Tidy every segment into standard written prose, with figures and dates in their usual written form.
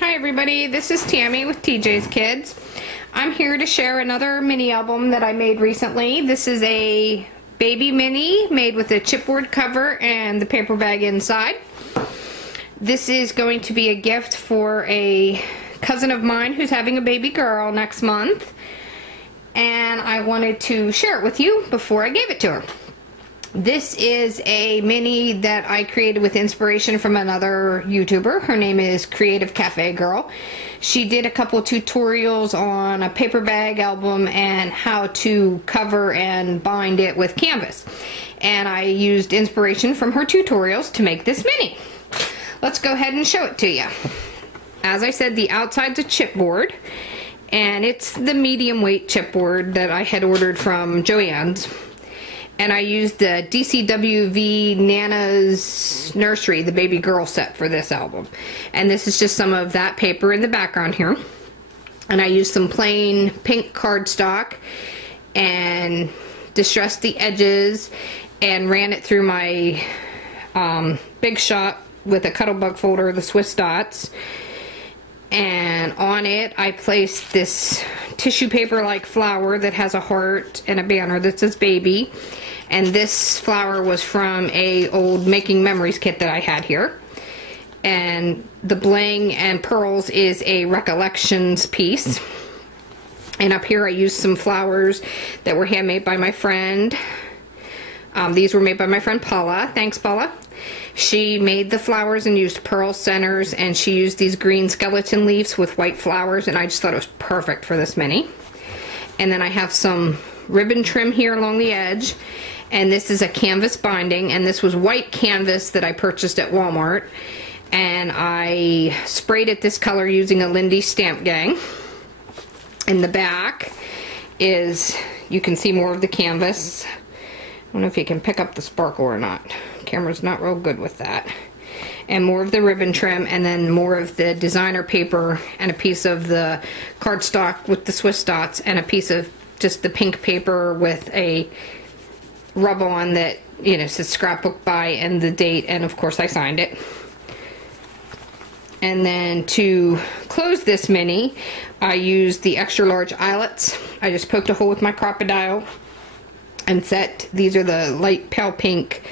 Hi everybody, this is Tammy with TJ's Kids. I'm here to share another mini album that I made recently. This is a baby mini made with a chipboard cover and the paper bag inside. This is going to be a gift for a cousin of mine who's having a baby girl next month, and I wanted to share it with you before I gave it to her. This is a mini that I created with inspiration from another YouTuber. Her name is Creative Cafe Girl. She did a couple tutorials on a paper bag album and how to cover and bind it with canvas. And I used inspiration from her tutorials to make this mini. Let's go ahead and show it to you. As I said, the outside's a chipboard, and it's the medium weight chipboard that I had ordered from Joann's. And I used the DCWV Nana's Nursery, the baby girl set, for this album. And this is just some of that paper in the background here. And I used some plain pink cardstock and distressed the edges and ran it through my Big Shot with a Cuttlebug folder, the Swiss dots. And on it I placed this tissue paper like flower that has a heart and a banner that says baby. And this flower was from a old Making Memories kit that I had here. And the bling and pearls is a recollections piece. And up here I used some flowers that were handmade by my friend. These were made by my friend Paula. Thanks, Paula. She made the flowers and used pearl centers, and she used these green skeleton leaves with white flowers, and I just thought it was perfect for this mini. And then I have some ribbon trim here along the edge, and this is a canvas binding, and this was white canvas that I purchased at Walmart, and I sprayed it this color using a Lindy Stamp Gang. In the back is, you can see more of the canvas. I don't know if you can pick up the sparkle or not. Camera's not real good with that. And more of the ribbon trim, and then more of the designer paper, and a piece of the cardstock with the Swiss dots, and a piece of just the pink paper with a rub on that, you know, says scrapbook by and the date, and of course I signed it. And then to close this mini, I used the extra large eyelets. I just poked a hole with my crocodile and set, these are the light pale pink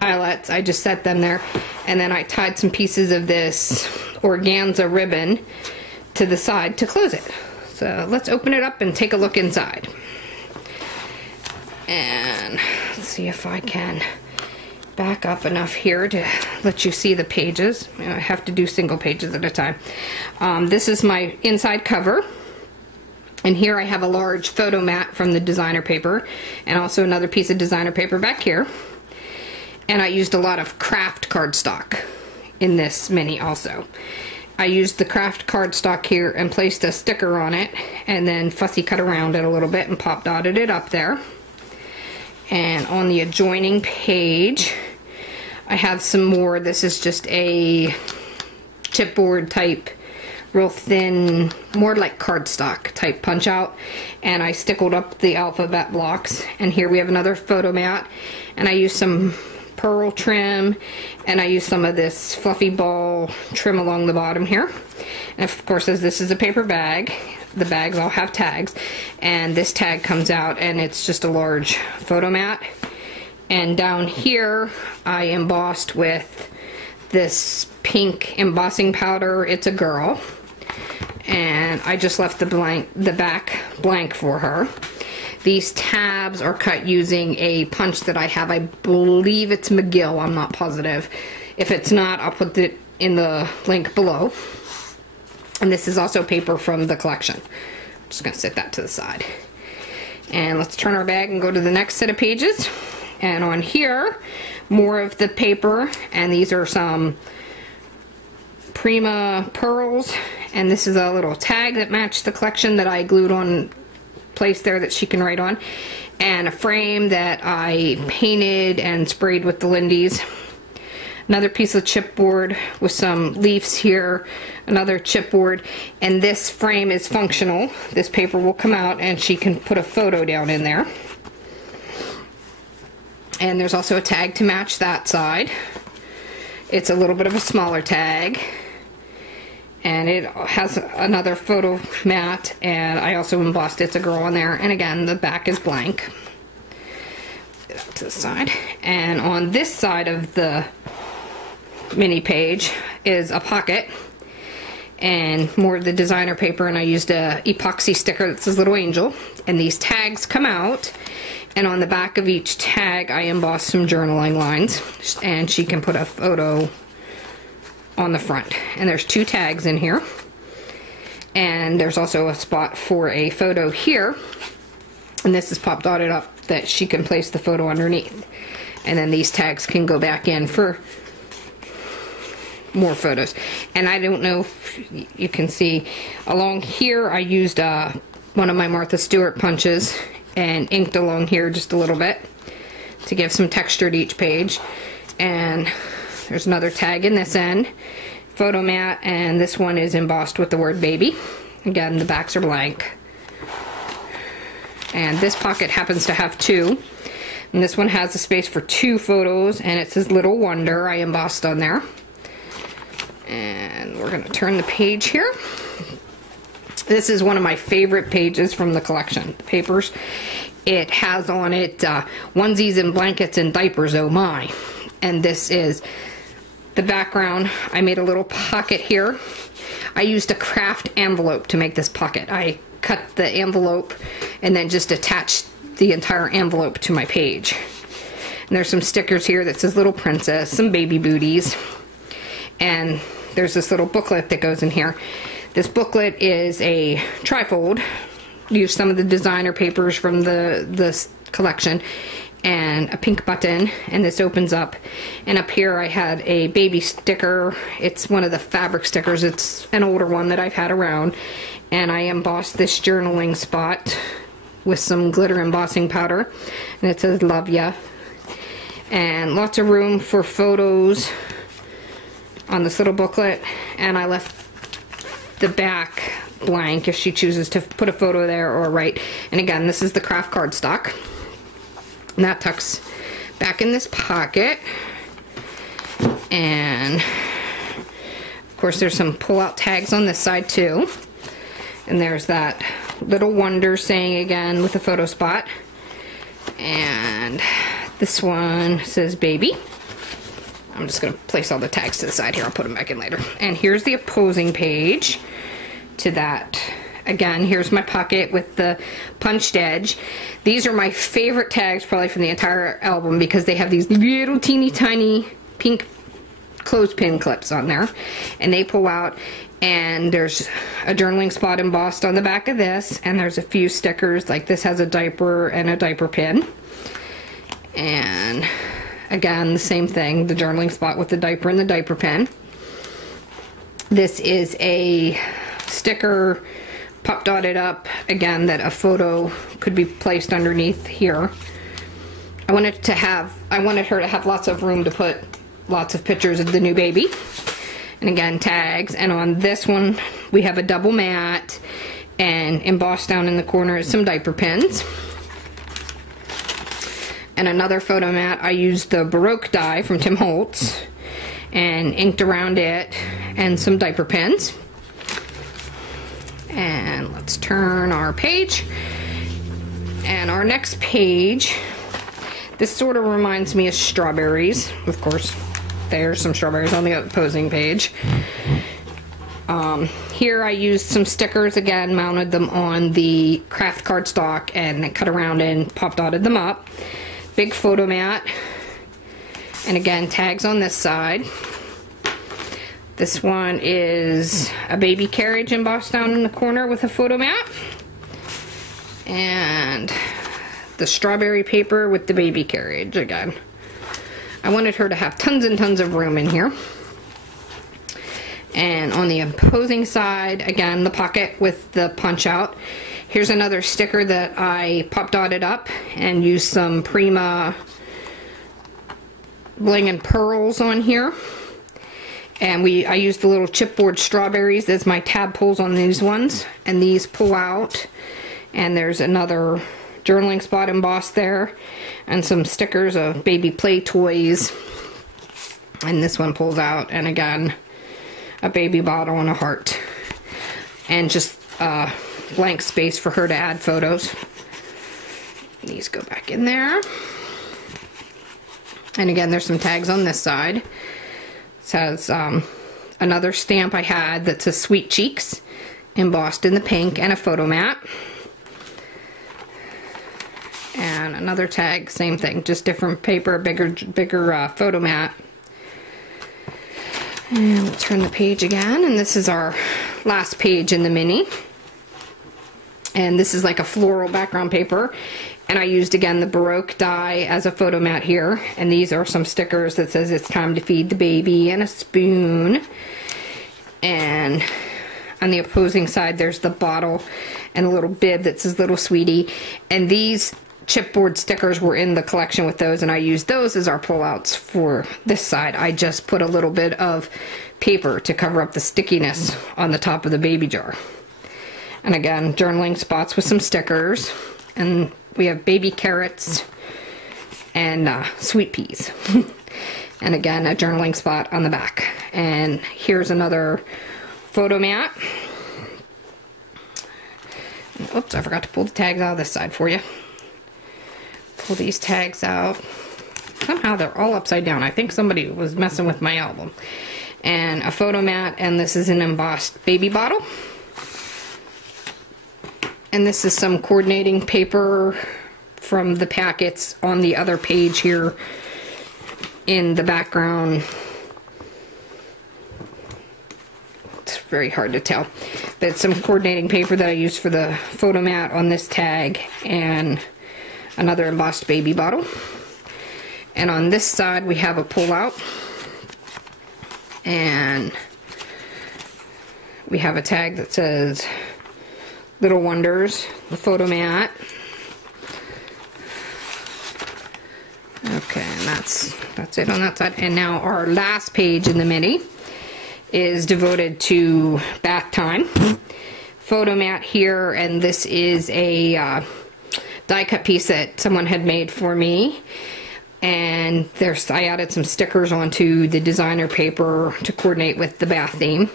eyelets, I just set them there, and then I tied some pieces of this organza ribbon to the side to close it. So let's open it up and take a look inside. And let's see if I can back up enough here to let you see the pages. I have to do single pages at a time. This is my inside cover. And here I have a large photo mat from the designer paper, and also another piece of designer paper back here. And I used a lot of kraft cardstock in this mini also. I used the kraft cardstock here and placed a sticker on it, and then fussy cut around it a little bit and pop dotted it up there. And on the adjoining page, I have some more. This is just a chipboard type, real thin, more like cardstock type punch out, and I stickled up the alphabet blocks. And here we have another photo mat, and I used some pearl trim, and I used some of this fluffy ball trim along the bottom here. And of course, as this is a paper bag, the bags all have tags, and this tag comes out and it's just a large photo mat. And down here I embossed with this pink embossing powder. It's a girl, and I just left the back blank for her. These tabs are cut using a punch that I have. I believe it's McGill, I'm not positive. If it's not, I'll put it in the link below. And this is also paper from the collection. I'm just gonna set that to the side. And let's turn our bag and go to the next set of pages. And on here, more of the paper, and these are some Prima pearls, and this is a little tag that matched the collection that I glued on place there that she can write on, and a frame that I painted and sprayed with the Lindy's. Another piece of chipboard with some leaves here, another chipboard, and this frame is functional. This paper will come out and she can put a photo down in there. And there's also a tag to match that side. It's a little bit of a smaller tag. And it has another photo mat, and I also embossed It's a Girl on there. And again, the back is blank. Get that to the side. And on this side of the mini page is a pocket and more of the designer paper, and I used a epoxy sticker that says Little Angel, and these tags come out, and on the back of each tag I embossed some journaling lines, and she can put a photo on the front. And there's 2 tags in here, and there's also a spot for a photo here, and this is pop dotted up that she can place the photo underneath, and then these tags can go back in for more photos. And I don't know if you can see along here, I used one of my Martha Stewart punches and inked along here just a little bit to give some texture to each page. And there's another tag in this end, photo mat, and this one is embossed with the word baby. Again, the backs are blank. And this pocket happens to have 2, and this one has a space for 2 photos, and it says Little Wonder I embossed on there. And we're going to turn the page here. This is one of my favorite pages from the collection, the papers. It has on it onesies and blankets and diapers, oh my. And this is the background. I made a little pocket here. I used a kraft envelope to make this pocket. I cut the envelope and then just attached the entire envelope to my page. And there's some stickers here that says Little Princess, some baby booties. And there's this little booklet that goes in here. This booklet is a trifold. Use some of the designer papers from the collection, and a pink button, and this opens up. And up here I had a baby sticker. It's one of the fabric stickers. It's an older one that I've had around, and I embossed this journaling spot with some glitter embossing powder, and it says Love Ya. And lots of room for photos on this little booklet, and I left the back blank if she chooses to put a photo there or write. And again, this is the kraft cardstock, and that tucks back in this pocket. And of course there's some pull-out tags on this side too, and there's that Little Wonder saying again with a photo spot, and this one says baby. I'm just going to place all the tags to the side here. I'll put them back in later. And here's the opposing page to that. Again, here's my pocket with the punched edge. These are my favorite tags probably from the entire album because they have these little teeny tiny pink clothespin clips on there. And they pull out, and there's a journaling spot embossed on the back of this, and there's a few stickers, like this has a diaper and a diaper pin. And again, the same thing, the journaling spot with the diaper and the diaper pin. This is a sticker pop dotted up, again, that a photo could be placed underneath here. I wanted her to have lots of room to put lots of pictures of the new baby. And again, tags. And on this one, we have a double mat, and embossed down in the corner is some diaper pins. And another photo mat, I used the Baroque die from Tim Holtz and inked around it, and some diaper pins. And let's turn our page. And our next page, this sort of reminds me of strawberries. Of course, there's some strawberries on the opposing page. Here I used some stickers, again, mounted them on the kraft cardstock and cut around and pop dotted them up. Big photo mat, and again, tags on this side. This one is a baby carriage embossed down in the corner with a photo mat, and the strawberry paper with the baby carriage again. I wanted her to have tons and tons of room in here. And on the opposing side, again, the pocket with the punch out. Here's another sticker that I pop dotted up and used some Prima Bling and Pearls on here. And I used the little chipboard strawberries as my tab pulls on these ones. And these pull out. And there's another journaling spot embossed there. And some stickers of baby play toys. And this one pulls out. And again, a baby bottle and a heart. And just blank space for her to add photos. These go back in there. And again, there's some tags on this side. It says another stamp I had that says Sweet Cheeks, embossed in the pink, and a photo mat. And another tag, same thing, just different paper, bigger photo mat. And we'll turn the page again, and this is our last page in the mini. And this is like a floral background paper. And I used, again, the Baroque die as a photo mat here. And these are some stickers that says it's time to feed the baby, and a spoon. And on the opposing side, there's the bottle and a little bib that says Little Sweetie. And these chipboard stickers were in the collection with those, and I used those as our pullouts for this side. I just put a little bit of paper to cover up the stickiness on the top of the baby jar. And again, journaling spots with some stickers. And we have baby carrots and sweet peas. And again, a journaling spot on the back. And here's another photo mat. Oops, I forgot to pull the tags out of this side for you. Pull these tags out. Somehow they're all upside down. I think somebody was messing with my album. And a photo mat, and this is an embossed baby bottle. And this is some coordinating paper from the packets on the other page here in the background. It's very hard to tell. But it's some coordinating paper that I used for the photo mat on this tag, and another embossed baby bottle. And on this side we have a pull-out, and we have a tag that says Little Wonders, the photo mat. Okay, and that's it on that side. And now our last page in the mini is devoted to bath time. Photo mat here, and this is a die cut piece that someone had made for me. And I added some stickers onto the designer paper to coordinate with the bath theme.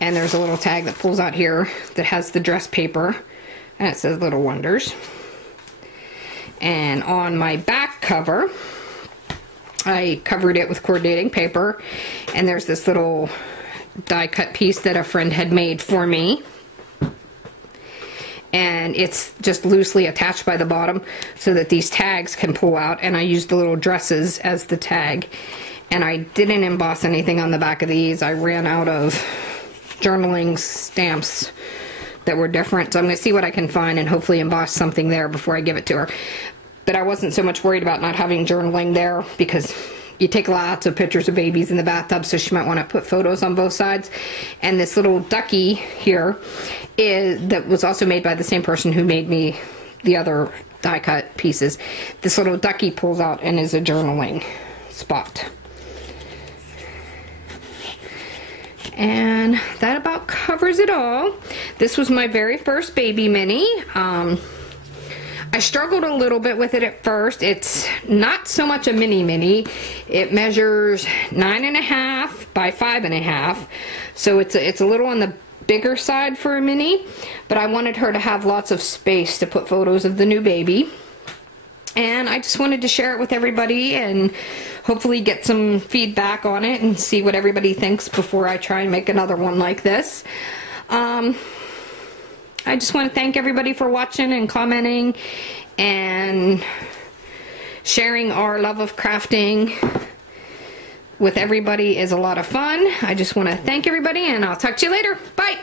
And there's a little tag that pulls out here that has the dress paper, and it says Little Wonders. And on my back cover, I covered it with coordinating paper, and there's this little die cut piece that a friend had made for me. And it's just loosely attached by the bottom so that these tags can pull out, and I used the little dresses as the tag. And I didn't emboss anything on the back of these. I ran out of journaling stamps that were different, so I'm going to see what I can find and hopefully emboss something there before I give it to her. But I wasn't so much worried about not having journaling there, because you take lots of pictures of babies in the bathtub, so she might want to put photos on both sides. And this little ducky here that was also made by the same person who made me the other die cut pieces. This little ducky pulls out and is a journaling spot. And that about covers it all. This was my very first baby mini. I struggled a little bit with it at first. It's not so much a mini. It measures 9.5 by 5.5. So it's a little on the bigger side for a mini, but I wanted her to have lots of space to put photos of the new baby. And I just wanted to share it with everybody and hopefully get some feedback on it and see what everybody thinks before I try and make another one like this. I just want to thank everybody for watching and commenting and sharing our love of crafting with everybody is a lot of fun. I just want to thank everybody, and I'll talk to you later. Bye!